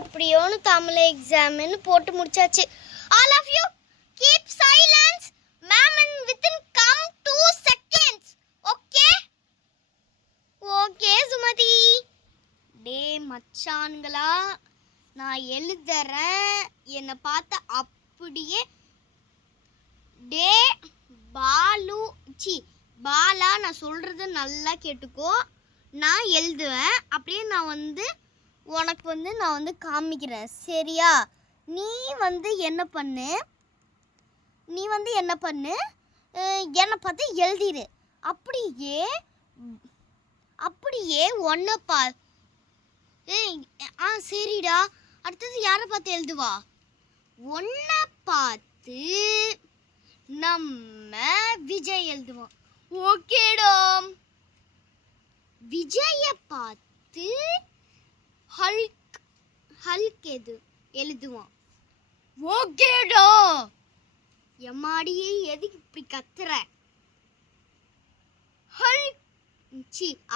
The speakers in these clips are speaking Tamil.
எப்படியோன்னு தமிழ் எக்ஸாம்னு போட்டு முடிச்சாச்சு. All of you keep silence. Ma'am within come 2 seconds. Okay? Okay Sumathi. டே மச்சான்களா, நான் எழுதுறேன். என்னை பார்த்து அப்படியே டே பாலு பாலா, நான் சொல்றது நல்லா கேட்டுக்கோ. நான் எழுதுவேன், அப்படியே நான் உனக்கு நான் காமிக்கிறேன், சரியா? நீ என்ன பண்ணு, என்னை பார்த்து எழுதிடு. அப்படியே ஒன்றை சரிடா. அடுத்தது யாரை பார்த்து எழுதுவா? ஒன்றை பார்த்து நம்ம விஜய் எழுதுவோம். ஓகேடா. விஜய பார்த்து ஹல்க் எழுதுவோம். ஓகேடா. எம்மாடியே எதுக்கு இப்படி கத்துற?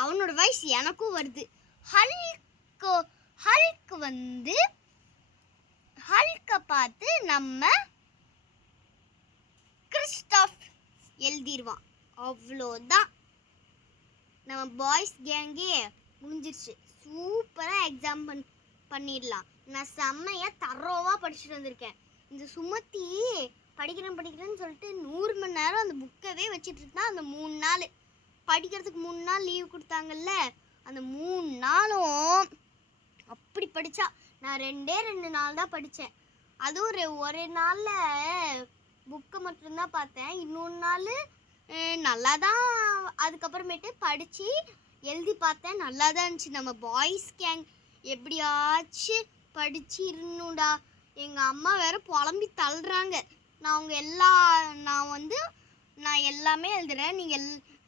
அவனோட வயசு எனக்கும் வருது. ஹல்க பார்த்து நம்ம கிறிஸ்டாஃப் எழுதிடுவான். அவ்வளோதான், நம்ம பாய்ஸ் கேங்கே முடிஞ்சிருச்சு. சூப்பராக எக்ஸாம் பண்ணிடலாம். நான் செம்மையாக தரோவாக படிச்சுட்டு வந்திருக்கேன். இந்த சுமத்தி படிக்கிறேன்னு சொல்லிட்டு 100 மணி நேரம் அந்த புக்கவே வச்சுட்டு இருந்தா. அந்த 3 நாள் படிக்கிறதுக்கு 3 நாள் லீவ் கொடுத்தாங்கல்ல, அந்த 3 நாளும் அப்படி படித்தா. நான் 2 நாள் தான் படித்தேன். அதுவும் ஒரு நாளில் புக்கை மட்டும்தான் பார்த்தேன். இன்னொரு நாள் நல்லா தான் அதுக்கப்புறமேட்டு படித்து எழுதி பார்த்தேன். நல்லா தான் இருந்துச்சு. நம்ம பாய்ஸ் கேங் எப்படியாச்சும் படித்து இருணுடா. எங்கள் அம்மா வேறு புலம்பி தள்ளுறாங்க. நான் எல்லாமே எழுதுறேன், நீங்கள்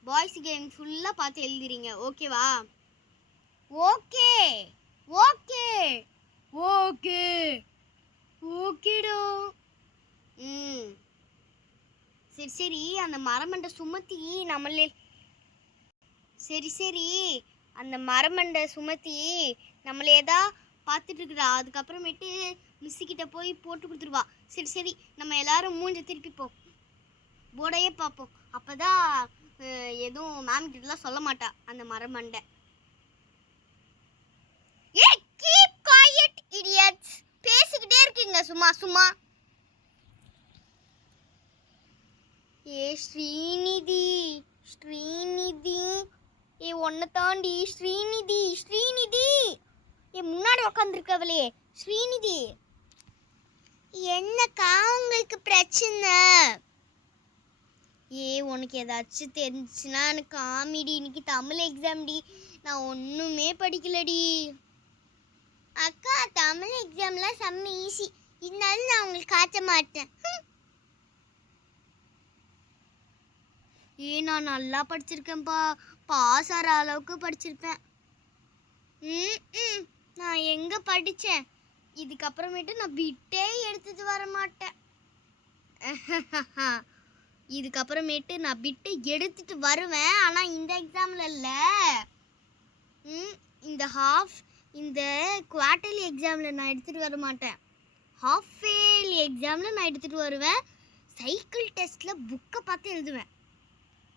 பாய்ஸ் கேங் ஃபுல்லாக பார்த்து எழுதுறீங்க. ஓகேவா? ஓகே ஓகே ஓகே ஓகேடா. சரி, அந்த மரமண்டை சுமத்தி நம்மளே தான் பார்த்துட்டு இருக்குடா. அதுக்கப்புறமேட்டு மிஸ்ஸுக்கிட்ட போய் போட்டு கொடுத்துருவா. சரி, நம்ம எல்லாரும் மூஞ்ச திருப்பிப்போம், போர்டையே பார்ப்போம். அப்போதான் எதுவும் மேம் கிட்டலாம் சொல்ல மாட்டா அந்த மரமண்டை. Keep quiet idiots. பேசிக்கிட்டே இருக்கீங்க சும்மா. ஏ ஸ்ரீநிதி, ஒன்ன தாண்டி ஸ்ரீநிதி முன்னாடி உட்காந்துருக்கவளே ஸ்ரீநிதி, என்னக்கா உங்களுக்கு பிரச்சனை? உனக்கு ஏதாச்சும் தெரிஞ்சுன்னா எனக்கு காமிடி. இன்னைக்கு தமிழ் எக்ஸாம் டி, நான் ஒன்றுமே படிக்கலடி. அக்கா, தமிழ் எக்ஸாம்லாம் செம்ம ஈஸி, இருந்தாலும் நான் உங்களுக்கு காட்ட மாட்டேன். நான் நல்லா படிச்சிருக்கேன்ப்பா, பாஸ் ஆகிற அளவுக்கு படிச்சிருப்பேன். நான் எங்கே படித்தேன்? இதுக்கப்புறமேட்டு நான் பிட்டே எடுத்துட்டு வர மாட்டேன். இதுக்கப்புறமேட்டு நான் பிட்டு எடுத்துட்டு வருவேன், ஆனால் இந்த எக்ஸாமில் இல்லை. இந்த குவார்டர்லி எக்ஸாமில் நான் எடுத்துகிட்டு வர மாட்டேன். ஹாஃப் இயர்லி எக்ஸாமில் நான் எடுத்துகிட்டு வருவேன். சைக்கிள் டெஸ்ட்டில் புக்கை பார்த்து எழுதுவேன்.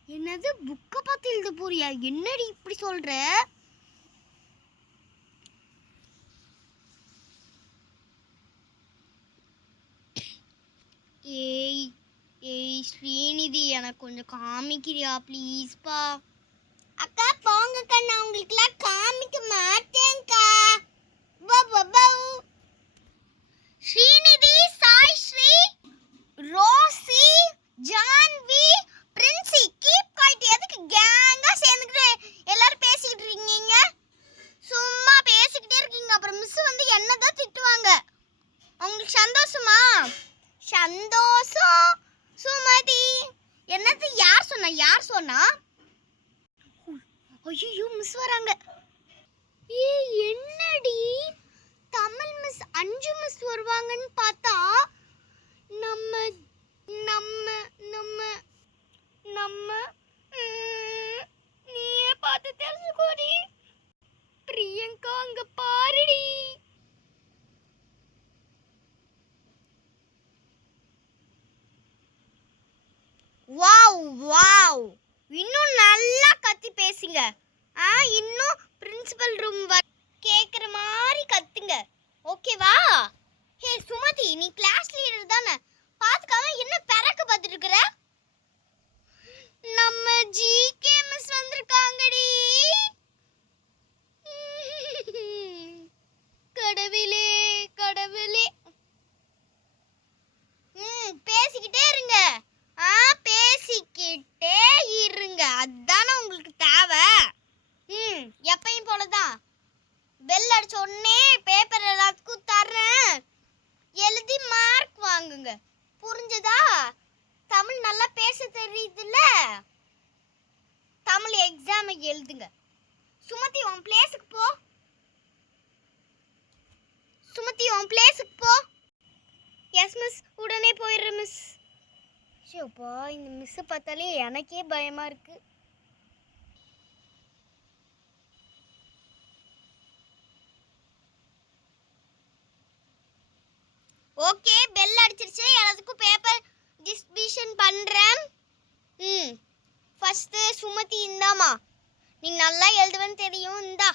என்னது, புக்கை பார்த்து எழுத போறியா? என்னடி இப்படி சொல்கிற? ஏய் ஸ்ரீநிதி, எனக்கு கொஞ்சம் காமிக்கிறியா ப்ளீஸ்ப்பா? அக்கா போங்கக்கா, நான் உங்களுக்குலாம் காமிக்க மாட்டேன்க்கா. Srinidhi, Sai Sri, Rosie, Janvi, Princy, keep quiet. எதுக்கு கேங்கா சேர்ந்துக்கிட்டு எல்லாரும் பேசிக்கிட்டு இருக்கீங்க? சும்மா பேசிக்கிட்டே இருக்கீங்க, அப்புறம் மிஸ் என்னதான் திட்டுவாங்க. உங்களுக்கு சந்தோஷமா? சந்தோஷம் சுமதி. என்னது, யார் சொன்னா? ஐயோ, மிஸ் வராங்க. என்னடி, தமிழ் மிஸ் 5 மிஸ் வருவாங்கன்னு பார்த்தா நம்ம நம்ம நம்ம நம்ம நீயே பார்த்து தெரிஞ்சுக்கோடி. பிரியங்கா, அங்க பாருடி. கேக்குற மாதிரி கத்துங்க. ஓகேவா? ஹே சுமதி, நீ கிளாஸ் லீடர் தானே? பாத்துக்காம என்ன பெரக்க பார்த்துட்டு இருக்கற? நம்ம ஜிகே மிஸ் வந்திருக்காங்கடி. கடவுளே கடவுளே. பேசிக்கிட்டே இருங்க. பேசிக்கிட்டே இருங்க. அதானே உங்களுக்கு தேவை. எப்பயும் போலதான். பெல் அடிச்ச உடனே பேப்பர் எல்லாத்துக்கும் தர்றேன். எழுதி மார்க் வாங்குங்க. புரிஞ்சதா? தமிழ் நல்லா பேச தெரியுதுல்ல? தமிழ் எக்ஸாம் எழுதுங்க. சுமதி உன் பிளேஸுக்கு போ. சுமதி உன் பிளேஸுக்கு போ. எஸ் மிஸ், உடனே போயிடுறேன் மிஸ். ஷோப்பா, இந்த மிஸ் பார்த்தாலே எனக்கே பயமா இருக்கு. ஓகே, பெல் அடிச்சிருச்சு. எல்லாத்துக்கும் பேப்பர் டிஸ்ட்ரிபியூஷன் பண்றேன். ஃபர்ஸ்ட் சுமதி இந்தாமா. நீ நல்லா எழுதுவேன்னு தெரியும். இந்தா.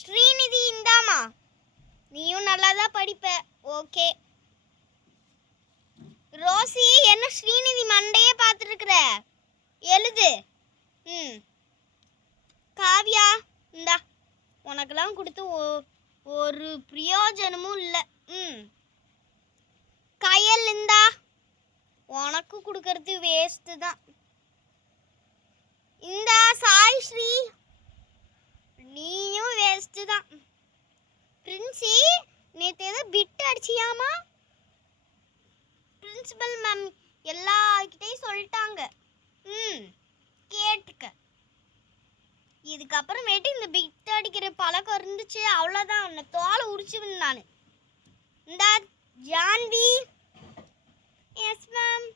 ஸ்ரீநிதி இந்தாமா. நீயும் நல்லா தான் படிப்ப. ஓகே. ரோசி, என்ன ஸ்ரீநிதி மண்டையே பார்த்துட்டு இருக்கிற? எழுது. காவியா இந்தா. உனக்கெல்லாம் கொடுத்து ஒரு பிரயோஜனமும் இல்லை. கயல் இந்தா. உனக்கு கொடுக்கறது வேஸ்ட் தான். இந்தா சாய் ஸ்ரீ, நீயும் வேஸ்ட் தான். பிரின்சி, நேத்து ஏதோ பிட் அடிச்சியாமா? பிரின்சிபல் மேம் எல்லார்கிட்டையும் சொல்லிட்டாங்க. கேட்டுக்க. இதுக்கப்புறமேட்டு இந்த பிட் அடிக்கிற பழக்கம் இருந்துச்சு, அவ்வளோதான். உன்னை தோலை உரிச்சுவேன் நான். இந்த ஜான்வி. Yes ma'am.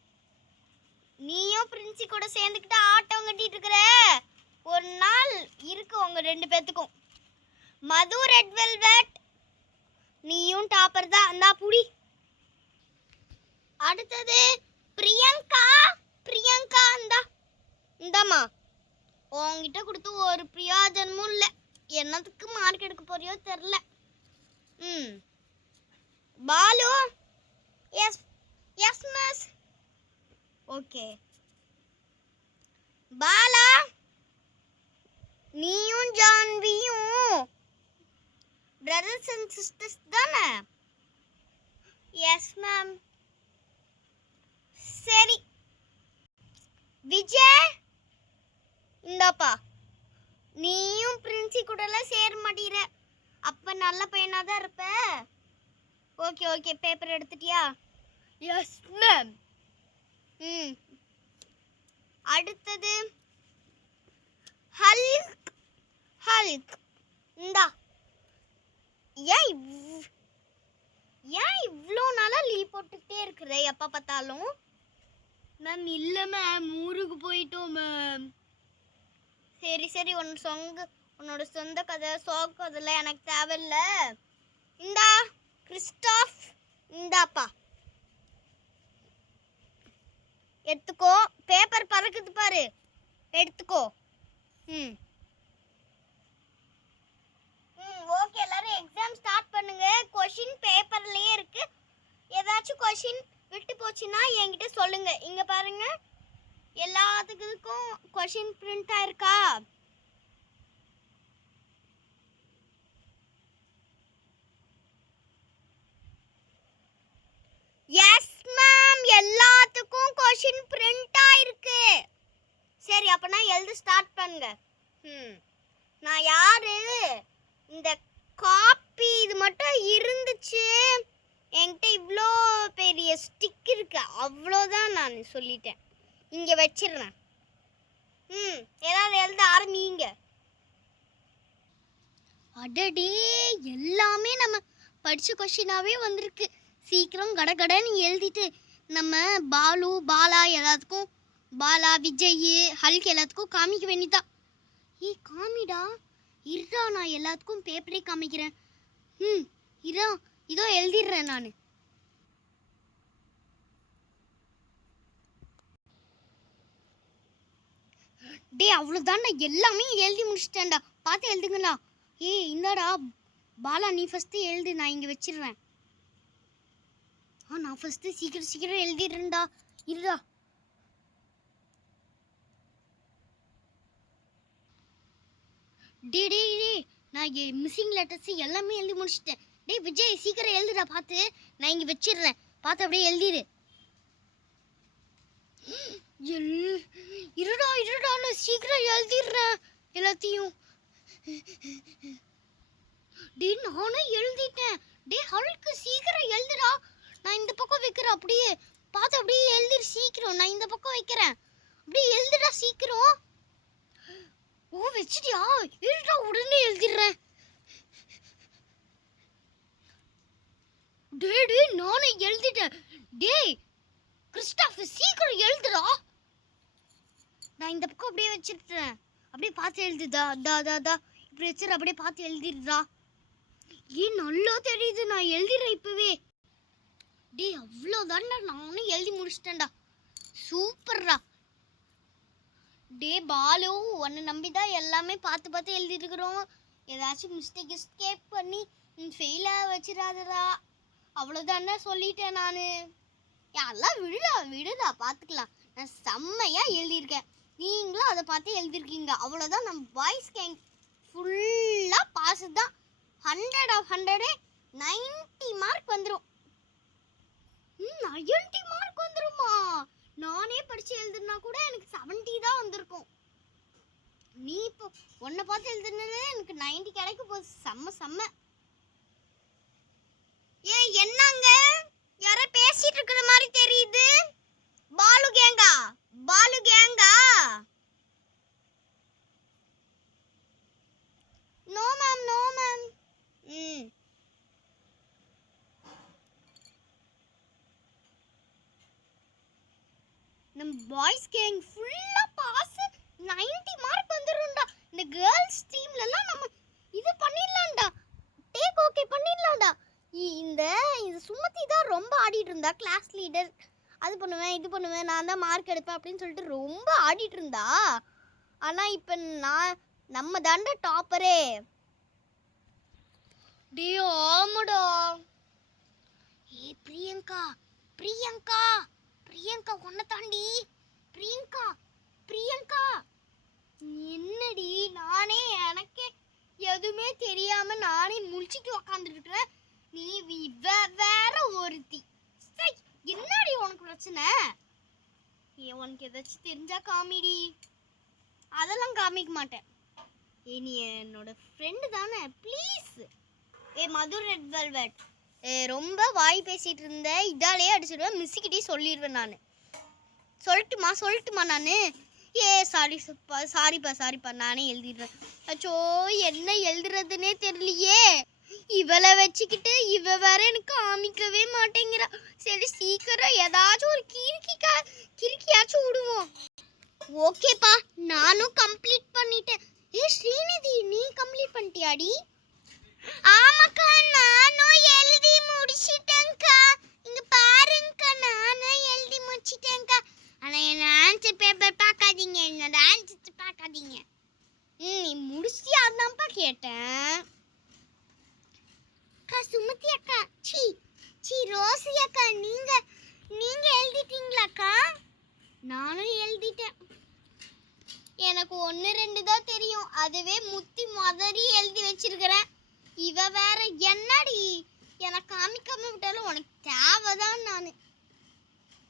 நீயும் பிரின்சி கூட சேர்ந்துக்கிட்டு ஆட்டம் கட்டிட்டு இருக்கிற. ஒரு நாள் இருக்கு உங்க 2 பேத்துக்கும். மது ரெட் வெல்வெட், நீயும் டாப்பர் தான். இந்தா புடி. அடுத்தது பிரியங்கா. பிரியங்கா இந்தாமா. உன்கிட்ட கொடுத்து ஒரு பிரயோஜனமும் இல்லை. என்னத்துக்கு மார்க் எடுக்க போறியோ தெரியல. Balu. Yes yes miss. Okay. Bala, நீயும் ஜான்வியும் பிரதர்ஸ் அண்ட் சிஸ்டர்ஸ் தானே? Yes ma'am. சரி. விஜய் இந்தாப்பா. நீயும் பிரின்சி கூடலாம் சேர மாட்டீர. அப்ப நல்ல பையனா தான் இருப்ப. ஓகே ஓகே, பேப்பர் எடுத்துட்டியா? Yes ma'am. அடுத்தது ஹல்க். ஹல்க் இந்தா. ஏன் இவ்வளோ நாளா லீவ் போட்டுக்கிட்டே இருக்கிற எப்போ பார்த்தாலும்? மேம் இல்லை மேம், ஊருக்கு போயிட்டோம் மேம். சரி சரி, உன்னோட சொந்த கதை சோக கதைலாம் எனக்கு தேவையில்லை. இந்தா கிறிஸ்டாஃப். இந்தாப்பா எடுத்துக்கோ. பேப்பர் பறக்குது பாரு, எடுத்துக்கோ. ஓகே, எல்லாரும் எக்ஸாம் ஸ்டார்ட் பண்ணுங்க. கொஷின் பேப்பர்லயே இருக்கு. ஏதாச்சும் கொஷின் விட்டு போச்சுன்னா என்கிட்ட சொல்லுங்க. இங்க பாருங்க, எல்லாத்துக்கும் கொஷின் பிரிண்ட் ஆயிருக்கா? எஸ் மேம், எல்லாத்துக்கும் கொஷின் பிரிண்ட் ஆயிருக்கு. சரி, அப்பனா எழுத ஸ்டார்ட் பண்ணுங்க. நான் யாரு? இந்த காப்பி இது மட்டும் இருந்துச்சு என்கிட்ட. இவ்வளோ பெரிய ஸ்டிக் இருக்கு, அவ்வளோதான் நான் சொல்லிட்டேன். இங்கே வச்சிடுறேன். எல்லாரும் எழுத ஆரம்பிங்க. அடடே, எல்லாமே நம்ம படித்த கொஷினாகவே வந்திருக்கு. சீக்கிரம் கடகடன்னு எழுதிட்டு நம்ம பாலு பாலா எல்லாத்துக்கும், பாலா விஜய் ஹல்க் எல்லாத்துக்கும் காமிக்க வேண்டியதான். காமிடா. இருடா, நான் எல்லாத்துக்கும் பேப்பரே காமிக்கிறேன். இதோ எழுதிடுறேன் நான். டே, அவ்வளோதான், நான் எல்லாமே எழுதி முடிச்சிட்டேன்டா. பார்த்து எழுதுங்களா. ஏய் என்னடா பாலா, நீ ஃபர்ஸ்ட் எழுது, நான் இங்க வச்சிடுறேன். நான் ஃபர்ஸ்ட் சீக்கிரம் சீக்கிரம் எழுதிடுறேன்டா. இருடா. டே நான் மிஸ்ஸிங் லெட்டர்ஸ் எல்லாமே எழுதி முடிச்சிட்டேன். டேய் விஜய், சீக்கிரம் எழுதுடா பார்த்து. நான் இங்க வச்சிடுறேன், பார்த்து அப்படியே எழுதிடு. இருடா நான் சீக்கிரம் எழுதிடுறேன் எல்லாத்தையும். டே நானே எழுதிட்டேன். டே ஹல்க்கு சீக்கிரம் எழுதுடா. நான் இந்த பக்கம் வைக்கிறேன், அப்படியே பார்த்து அப்படியே எழுதிடு சீக்கிரம். நான் இந்த பக்கம் வைக்கிறேன், அப்படியே எழுதுடா சீக்கிரம். ஓ வச்சிட்டியா? இருடா உடனே எழுதிடுறேன். டே நானே எழுதிட்டேன். டேய் கிறிஸ்டாஃப் சீக்கிரம் எழுதுடா. நான் இந்த பக்கம் அப்படியே வச்சிட்டேன், அப்படியே பார்த்து எழுதுதா. இப்படி வச்சிரு, அப்படியே பார்த்து எழுதிடுறா. நல்லா தெரியுது, நான் எழுதிடுறேன் இப்பவே. டேய் அவ்வளோதான்டா, நானும் எழுதி முடிச்சிட்டேன்டா. சூப்பர்ரா. டே பாலு, உன்னை நம்பிதான் எல்லாமே பார்த்து பார்த்து எழுதிட்டுருக்குறோம். ஏதாச்சும் மிஸ்டேக் எஸ்கேப் பண்ணி ஃபெயிலாக வச்சிடாதடா. அவ்வளோதானே சொல்லிட்டேன் நான். எல்லாம் விடுடா பார்த்துக்கலாம். நான் செம்மையாக எழுதியிருக்கேன், நீங்களும் அதை பார்த்து எழுதியிருக்கீங்க. அவ்வளோதான். நம்ம பாய்ஸ் கேங் ஃபுல்லாக பாஸ் தான். 100 of 100 90 மார்க் வந்துடும். 90 மார்க் வந்துருமா? நானே படிச்சு எழுதுனா கூட எனக்கு 70 தான் வந்திருக்கும். நீ இப்போ உன்னை பார்த்து எழுதுனது எனக்கு 90 கிடைக்க போகுது. செம்ம. ஏய் என்னங்க, யாரோ பேசிட்டு இருக்கிற மாதிரி தெரியுது. பாலு கேங்கா? No ma'am. நம்ம பாய்ஸ் கேங் ஃபுல்லா பாஸ். 90 மார்க் வந்துரும்டா. இந்த கேர்ள்ஸ் டீம்லலாம் நம்ம இது பண்ணிடலாம்டா, டேக் ஓகே பண்ணிடலாம்டா. இந்த சுமதி தான் ரொம்ப ஆடிட்டு இருந்தா, கிளாஸ் லீடர். அது பண்ணுவேன் இது பண்ணுவேன், நான் தான் மார்க் எடுப்பேன் அப்படின்னு சொல்லிட்டு ரொம்ப ஆடிட்டு இருந்தா. ஆனால் இப்போ நம்ம தாண்டா டாப்பரே. டே ஆமாடா. ஏ பிரியங்கா உன்னை தாண்டி. பிரியங்கா என்னடி, நானே எனக்கே எதுவுமே தெரியாம நானே முழிச்சிட்டு உக்காந்துருக்கிறேன். நீ வேற ஒருத்தி. என்னடி உனக்கு பிரச்சனை? உனக்கு ஏதாச்சும் தெரிஞ்சா காமிடி. அதெல்லாம் காமிக்க மாட்டேன். நீ என்னோட ஃப்ரெண்டு தானே, ப்ளீஸ். மது ரெட் வெல்வெட், ரொம்ப வாய் பேசிட்டு இருந்த, இதாலே அடிச்சிடுவேன். மிஸ்ஸுக்கிட்டே சொல்லிடுவேன் நான். சொல்லட்டுமா நான்? சாரிப்பா நானே எழுதிடுறேன். அச்சோ என்ன எழுதுறதுன்னே தெரியலையே. இவளை வச்சுக்கிட்டு இவ வேற எனக்கு காமிக்கவே மாட்டேங்கிறா. சரி சீக்கிரம் ஏதாச்சும் ஒரு கிறுக்கியாச்சும் விடுவோம். ஓகேப்பா, நானும் கம்ப்ளீட் பண்ணிட்டேன். ஸ்ரீநிதி, நீ கம்ப்ளீட் பண்ணிட்டியாடி? ஆமாக்கா, நானும் எழுதி முடிச்சிட்டேன்க்கா. இங்க பாருங்கக்கா, நானும் எழுதி முடிச்சிட்டேன்க்கா. ஆனா என்ன ஆன்சர் பேப்பர் பார்க்காதீங்க, என்னோட ஆன்சர் பார்க்காதீங்க. நீ முடிச்சியா? அதான்ப்பா கேட்டேன். அக்கா சுமதி அக்கா, சி ரோசி அக்கா, நீங்க எழுதிட்டீங்களாக்கா? நானும் எழுதிட்டேன். எனக்கு 1 2 தான் தெரியும், அதுவே முத்தி மதறி எழுதி வச்சிருக்கிறேன். இவ வேற என்னடி எனக்கு காமிக்காம விட்டாலும் உனக்கு தேவைதான். நான்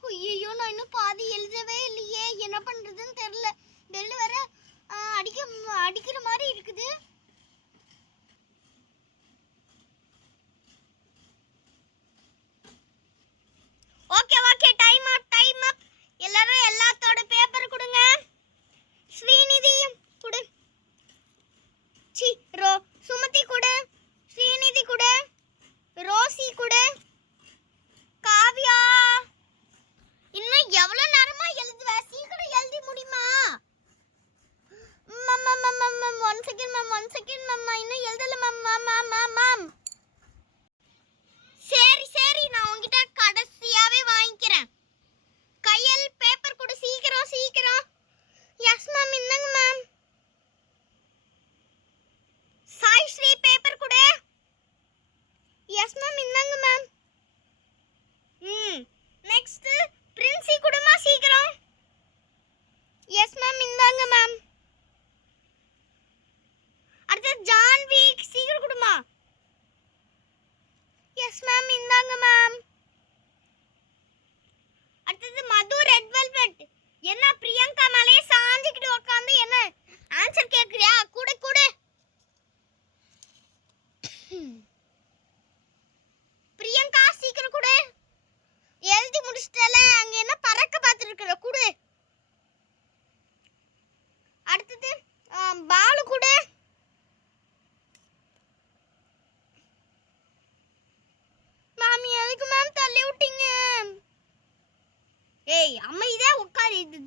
ஐயோ, நான் இன்னும் பாதி எழுதவே இல்லையே, என்ன பண்றதுன்னு தெரியல. பெல் வேற அடிக்கிற மாதிரி இருக்குது. ஓகே, டைம் அப். எல்லாரும் எல்லாத்தோட பேப்பர் கொடுங்க. ஸ்ரீநிதி கொடு. சுமதி கொடு. ஸ்ரீநிதி கொடு. ரோசி கொடு. காவ்யா, இன்னும் எவ்வளவு நேரமா எழுதுவ? சீக்கிரம் எழுதி முடியுமா? மேம் 1 செகண்ட் மேம், இன்னும் எழுதல மேம். சரி, நான் உன்கிட்ட கடைசியாவே வாங்கிக்கிறேன். கையல் பேப்பர் கொடு, சீக்கிரம். எஸ் மேம், இந்தாங்க ma'am.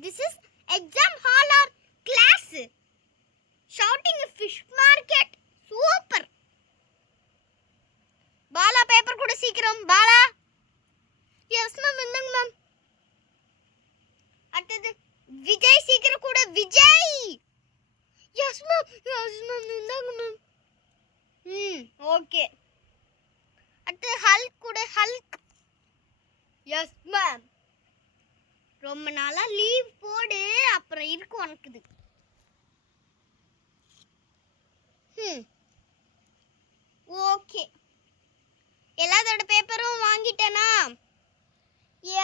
This is exam hall or class. Shouting fish market. Super. Bala paper கூட சீக்கிரம். பாலா. எஸ் மேம், இந்தங்க மேம். அடுத்தது விஜய் சீக்கிரம் கூட. விஜய். எஸ் மேம், இந்தங்க மேம். ஓகே. அடுத்து ஹல்க் கூட. ஹல்க். Yes ma'am. ரொம்ப நாளா லீவ் போடு, அப்புறம் இருக்கு உனக்குது. ஓகே. எல்லாத்தோட பேப்பரும் வாங்கிட்டேனா?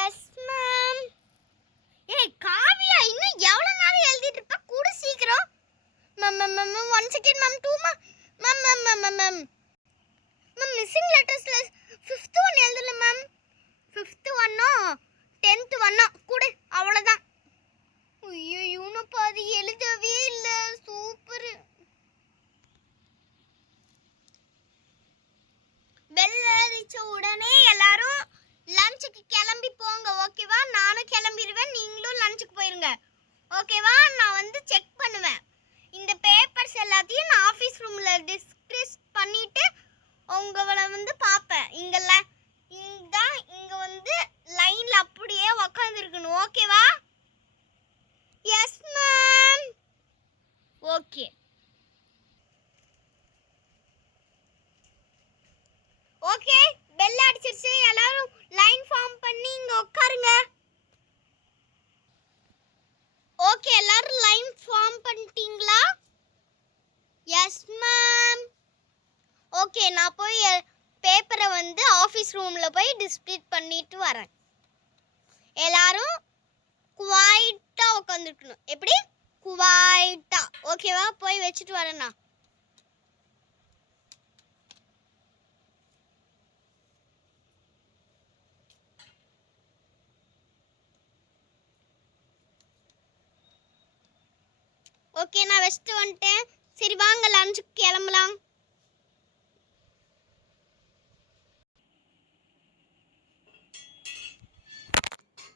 Yes ma'am. ஏய் காவியா, இன்னும் எவ்வளவு நேரம் எழுதிட்டு இருப்ப? கூட சீக்கிரம். Ma'am ma'am ma'am 1 second ma'am. 2 ma'am. Ma'am ma'am ma'am ma'am ma'am ma'am missing லெட்டர்ஸ்ல 5th ஒன் எழுதல மேம். 5th ஒன்னோ 10th ஒன்னோ கூட, அவ்வளவுதான். ஐயோ, இவனு பாதி எழுதவே இல்ல. சூப்பர். பெல் அடிச்ச உடனே எல்லாரும் லஞ்சுக்கு கிளம்பி போங்க. ஓகேவா? நானும் கிளம்பிடுவேன், நீங்களும் லஞ்சுக்கு போயிருங்க. ஓகேவா? நான் வந்து செக் பண்ணுவேன். இந்த பேப்பர்ஸ் எல்லாத்தையும் நான் ஆஃபீஸ் ரூம்ல டிஸ்கஸ் பண்ணிட்டு உங்களை வந்து பார்ப்பேன். இங்க வந்து லைன்ல அப்படியே உட்காந்துருக்கணும். ஓகேவா? Yes ma'am. Okay. Okay, bell அடிச்சிருச்சு. எல்லாரும் லைன் ஃபார்ம் பண்ணி இங்க உட்காருங்க. ஓகே, எல்லாரும் லைன் ஃபார்ம் பண்ணிட்டீங்களா? Yes ma'am. ஓகே, நான் போய் பேப்பரை வந்து ஆஃபீஸ் ரூமில் போய் டிஸ்ப்ளே பண்ணிட்டு வரேன். எல்லாரும் குவாய்ட்டாக உட்காந்துருக்கணும். எப்படி? குவாய்ட்டாக. ஓகேவா? போய் வச்சுட்டு வரேண்ணா. ஓகே, நான் வச்சுட்டு வந்துட்டேன். சரி வாங்க, லஞ்சுக்கு கிளம்பலாம்.